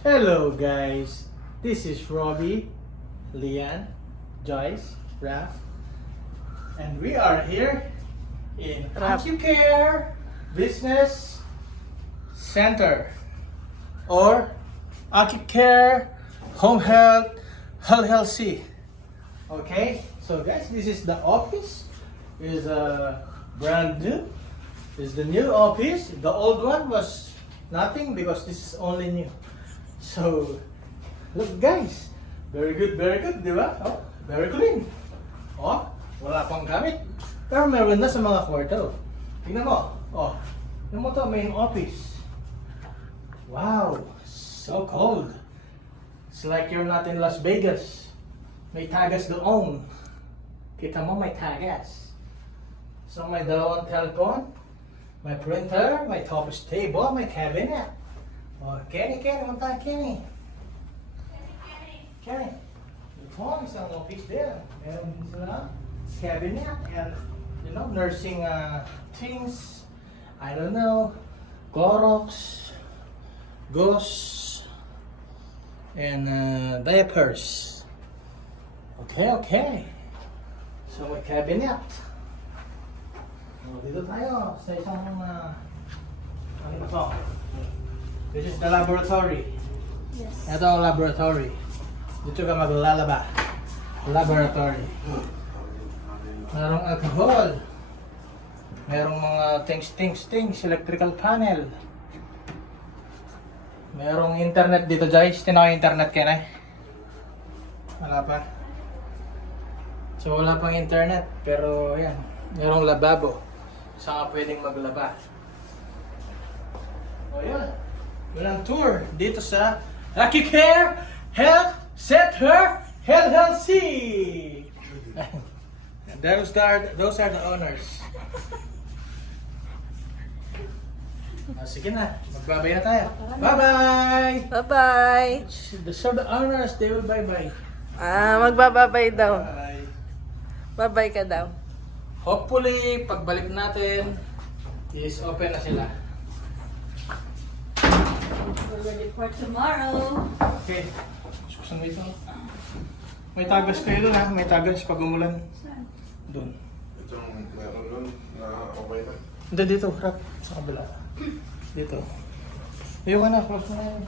Hello guys, this is Robbie, Lian, Joyce, Raf, and we are here in Raf. AccuCare Business Center or AccuCare Home Health LLC. Okay, so guys, this is the office. Is brand new. This is the new office. The old one was nothing because this is only new. So, look guys, very good, di ba? Oh, very clean. Oh, wala pang gamit. Pero meron na sa mga kwarto. Tingnan mo. Oh, yung mo to, main office. Wow, so cold. It's like you're not in Las Vegas. May tagas doon. Kita mo, may tagas. So, may dalawang telecom, may printer, may office table, may cabinet. Oh, Kenny, punta Kenny. Kenny. Ito, isang office there. Meron din sila cabinet and, you know, nursing things. I don't know. Clorox, gauze, and diapers. Okay. So, may cabinet. Oh, dito tayo sa isang, ano ba ito? This is the laboratory. Yes. Ito ang laboratory. Dito ka maglalaba. Laboratory. Merong alcohol. Merong mga things, electrical panel. Merong internet dito, guys. Tinaw yung internet ka na. Wala pa. So wala pang internet, pero yan. Merong lababo. Saan ka pwedeng maglaba. O yan. Walang tour dito sa AccuCare Health Center LLC. And those are the owners. Sige na, magbabay na tayo. Bye-bye! Bye-bye. Those are the owners, they will bye-bye. Magbababay daw. Bye. Bye-bye ka daw. Hopefully, pagbalik natin, is open na sila. We're ready for tomorrow. Okay. Susan mo ito. May tagas kayo doon ha. May tagas pag umulan. Saan? Doon. Itong meron nun na okay na. Hindi dito. Harap. Sa kabila. Dito. Ayun ka na. Close mo na yan.